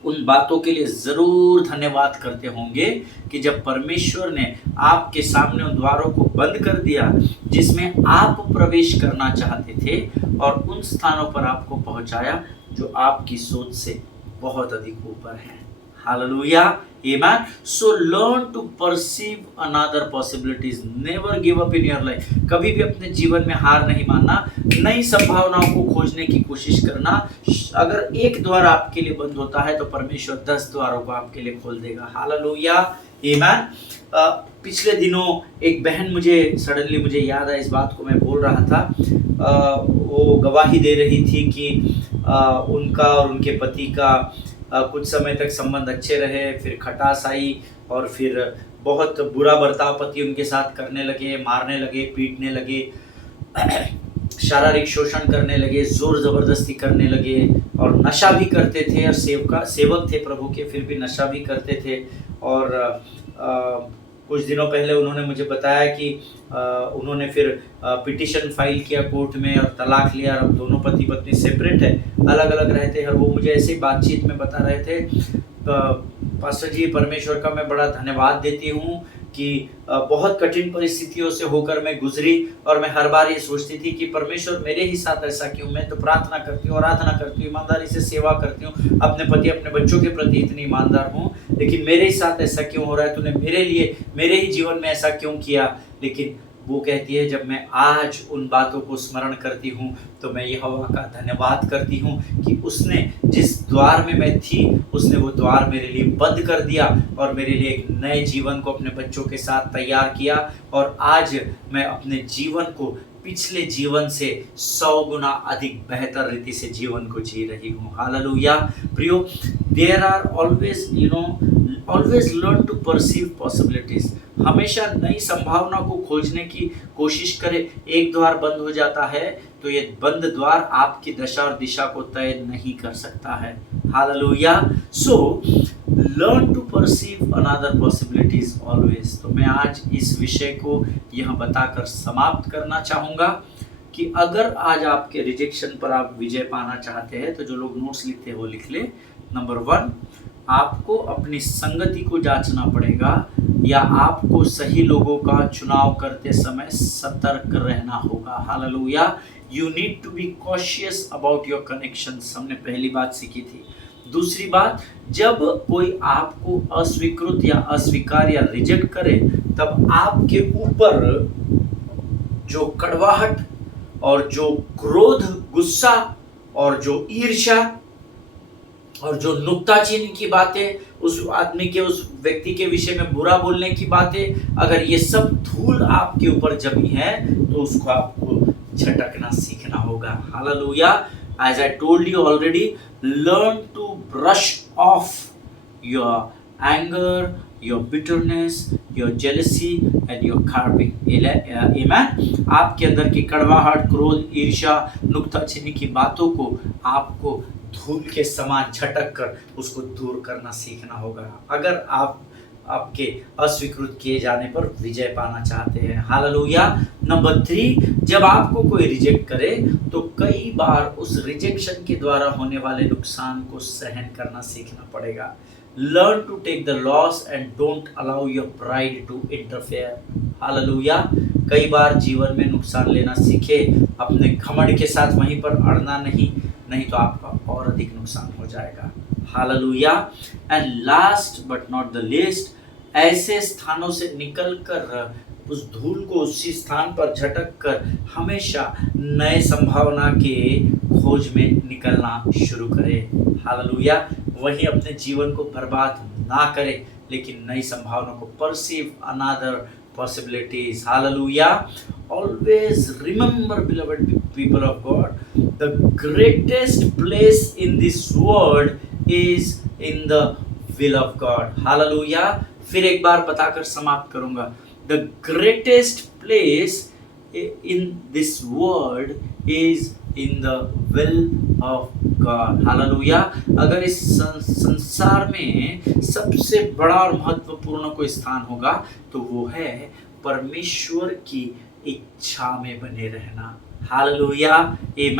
उन बातों के लिए जरूर धन्यवाद करते होंगे कि जब परमेश्वर ने आपके सामने उन द्वारों को बंद कर दिया जिसमें आप प्रवेश करना चाहते थे, और उन स्थानों पर आपको पहुंचाया जो आपकी सोच से बहुत अधिक ऊपर है। हालेलुया, आमीन। So learn to perceive another possibilities, never give up in your life. कभी भी अपने जीवन में हार नहीं मानना, नई संभावनाओं को खोजने की कोशिश करना। अगर एक द्वार आपके लिए बंद होता है तो परमेश्वर 10 द्वारों को आपके लिए खोल देगा। हालेलुया, आमीन। पिछले दिनों एक बहन मुझे याद है, इस बात को मैं बोल रहा था। वो गवाही दे रही थी कि उनका और उनके पति का कुछ समय तक संबंध अच्छे रहे, फिर खटास आई और फिर बहुत बुरा बर्ताव पति उनके साथ करने लगे, मारने लगे, पीटने लगे, शारीरिक शोषण करने लगे, जोर जबरदस्ती करने लगे, और नशा भी करते थे, और सेवक थे प्रभु के, फिर भी नशा भी करते थे। और कुछ दिनों पहले उन्होंने मुझे बताया कि उन्होंने फिर पिटीशन फाइल किया कोर्ट में और तलाक लिया, और अब दोनों पति पत्नी सेपरेट है, अलग अलग रहते हैं। और वो मुझे ऐसे ही बातचीत में बता रहे थे, पास्टर जी परमेश्वर का मैं बड़ा धन्यवाद देती हूँ कि बहुत कठिन परिस्थितियों से होकर मैं गुजरी, और मैं हर बार ये सोचती थी कि परमेश्वर मेरे ही साथ ऐसा क्यों। मैं तो प्रार्थना करती हूँ, आराधना करती हूँ, ईमानदारी से सेवा करती हूँ, अपने पति अपने बच्चों के प्रति इतनी ईमानदार हूँ, लेकिन मेरे ही साथ ऐसा क्यों हो रहा है। तूने मेरे लिए मेरे ही जीवन में ऐसा क्यों किया। लेकिन वो कहती है, जब मैं आज उन बातों को स्मरण करती हूँ तो मैं यहोवा का धन्यवाद करती हूँ कि उसने जिस द्वार में मैं थी, उसने वो द्वार मेरे लिए बंद कर दिया और मेरे लिए एक नए जीवन को अपने बच्चों के साथ तैयार किया, और आज मैं अपने जीवन को पिछले जीवन से 100 गुना अधिक बेहतर रीति से जीवन को जी रही हूँ। हालेलुया प्रियो, there are always learn to perceive possibilities. हमेशा नई संभावना को खोजने की कोशिश करें। एक द्वार बंद हो जाता है तो ये बंद द्वार आपकी दशा और दिशा को तय नहीं कर सकता है। हालेलुया। So learn to perceive another possibilities always. तो मैं आज इस विषय को यह बताकर समाप्त करना चाहूँगा कि अगर आज आपके रिजेक्शन पर आप विजय पाना चाहते हैं तो जो लोग नोट्स लिखते हैं वो लिख ले। नंबर 1, आपको अपनी संगति को जांचना पड़ेगा, या आपको सही लोगों का चुनाव करते समय सतर्क रहना होगा। हालेलुया। You need to be cautious about your connections. हमने पहली बात सीखी थी। दूसरी बात, जब कोई आपको अस्वीकृत या अस्वीकार या रिजेक्ट करे, तब आपके ऊपर जो कड़वाहट और जो क्रोध, गुस्सा और जो ईर्ष्या और जो नुक्ताचीनी की बातें, उस आदमी के, उस व्यक्ति के विषय में बुरा बोलने की बातें, अगर ये सब धूल आपके ऊपर जमी है तो उसको आपको झटकना सीखना होगा। Hallelujah. As I told you already, learn to brush off your anger, your bitterness, your jealousy and your carping. Amen. आपके अंदर की कड़वाहट, क्रोध, ईर्ष्या, नुक्ताचीनी की बातों को आपको धूल के समान झटक कर उसको दूर करना सीखना होगा, अगर आप आपके अस्वीकृत किए जाने पर विजय पाना चाहते हैं। हालेलुया। नंबर 3, जब आपको कोई रिजेक्ट करे तो कई बार उस रिजेक्शन के द्वारा होने वाले नुकसान को सहन करना सीखना पड़ेगा। Learn to take the loss and don't allow your pride to interfere. हालेलुया। कई बार जीवन में नुकसान लेना सीखे, अपने घमंड के साथ वहीं पर अड़ना नहीं तो आपका और अधिक नुकसान हो जाएगा। Hallelujah. And last but not the least, ऐसे स्थानों से निकलकर उस धूल को उसी स्थान पर झटक कर हमेशा नए संभावना के खोज में निकलना शुरू करें। हालेलुया। वहीं अपने जीवन को बर्बाद ना करें, लेकिन नई संभावना को perceive another possibilities. Hallelujah. always remember, beloved people of God, the greatest place in this world is in the will of God. Hallelujah. फिर एक बार बताकर समाप्त करूंगा. The greatest place in this world is in the will of God. Hallelujah. अगर इस संसार में सबसे बड़ा और महत्वपूर्ण कोई स्थान होगा तो वो है परमेश्वर की इच्छा में बने रहना. हालेलुया, आमीन.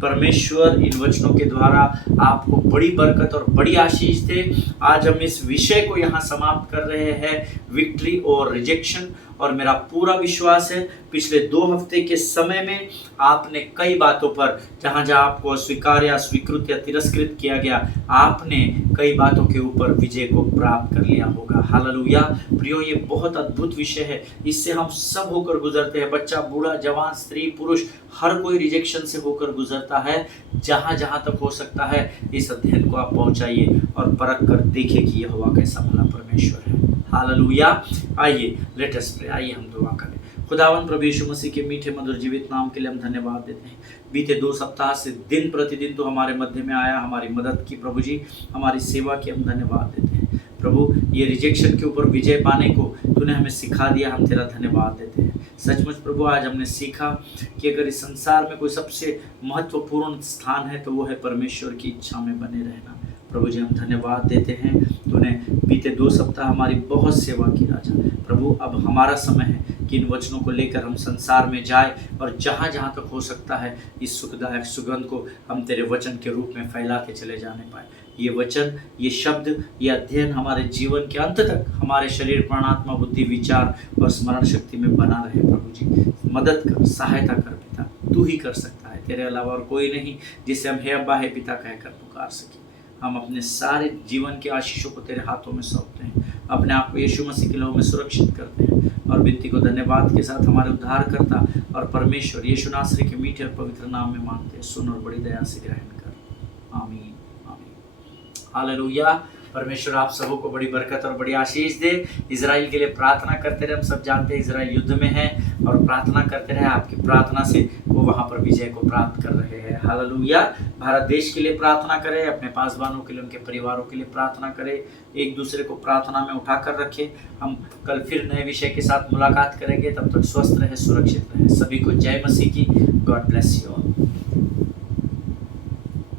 परमेश्वर इन वचनों के द्वारा आपको बड़ी बरकत और बड़ी आशीष दे. आज हम इस विषय को यहाँ समाप्त कर रहे हैं, विक्ट्री और रिजेक्शन. और मेरा पूरा विश्वास है पिछले 2 हफ्ते के समय में आपने कई बातों पर, जहाँ जहाँ आपको अस्वीकार या स्वीकृत या तिरस्कृत किया गया, आपने कई बातों के ऊपर विजय को प्राप्त कर लिया होगा. हालेलुया. प्रियो, ये बहुत अद्भुत विषय है. इससे हम सब होकर गुजरते हैं. बच्चा, बूढ़ा, जवान, स्त्री, पुरुष, हर कोई रिजेक्शन से होकर गुजरता है. जहाँ जहाँ तक हो सकता है इस अध्ययन को आप पहुँचाइए और परख कर देखिए कि यहोवा कैसा भला परमेश्वर है. हालेलुया. आइए लेट अस प्रे. आइए हम दुआ करें. खुदावन प्रभु यीशु मसीह के मीठे मधुर जीवित नाम के लिए हम धन्यवाद देते हैं. बीते 2 सप्ताह से दिन प्रतिदिन तो हमारे मध्य में आया, हमारी मदद की प्रभु जी, हमारी सेवा की हम धन्यवाद देते हैं. प्रभु, ये रिजेक्शन के ऊपर विजय पाने को तूने हमें सिखा दिया, हम तेरा धन्यवाद देते हैं. सचमुच प्रभु, आज हमने सीखा कि अगर इस संसार में कोई सबसे महत्वपूर्ण स्थान है तो वो है परमेश्वर की इच्छा में बने रहना. प्रभु जी, हम धन्यवाद देते हैं. तूने बीते 2 सप्ताह हमारी बहुत सेवा की राजा. प्रभु, अब हमारा समय है कि इन वचनों को लेकर हम संसार में जाए और जहाँ जहाँ तक हो सकता है इस सुखदायक सुगंध को हम तेरे वचन के रूप में फैलाते चले जाने पाए. ये वचन, ये शब्द, ये अध्ययन हमारे जीवन के अंत तक हमारे शरीर, प्राणात्मा, बुद्धि, विचार और स्मरण शक्ति में बना रहे. प्रभु जी, मदद कर, सहायता कर पिता. तू ही कर सकता है, तेरे अलावा और कोई नहीं जिसे हम हे अब्बा, हे पिता कहकर पुकार सके. हम अपने सारे जीवन के आशीषों को तेरे हाथों में सौंपते हैं. अपने आप को यीशु मसीह के लहू में सुरक्षित करते हैं और विनती को धन्यवाद के साथ हमारे उद्धारकर्ता और परमेश्वर यीशु नासरी के मीठे और पवित्र नाम में मांगते हैं. सुन और बड़ी दया से ग्रहण कर. आमीन. आमीन. हालेलुया. परमेश्वर आप सबों को बड़ी बरकत और बड़ी आशीष दे. इजराइल के लिए प्रार्थना करते रहे. हम सब जानते हैं इजराइल युद्ध में है और प्रार्थना करते रहे. आपकी प्रार्थना से वो वहाँ पर विजय को प्राप्त कर रहे हैं. हालेलुया. भारत देश के लिए प्रार्थना करें, अपने पासवानों के लिए, उनके परिवारों के लिए प्रार्थना करें. एक दूसरे को प्रार्थना में उठाकर रखें. हम कल फिर नए विषय के साथ मुलाकात करेंगे. तब तक स्वस्थ रहे, सुरक्षित रहे. सभी को जय मसीह की. God bless you all.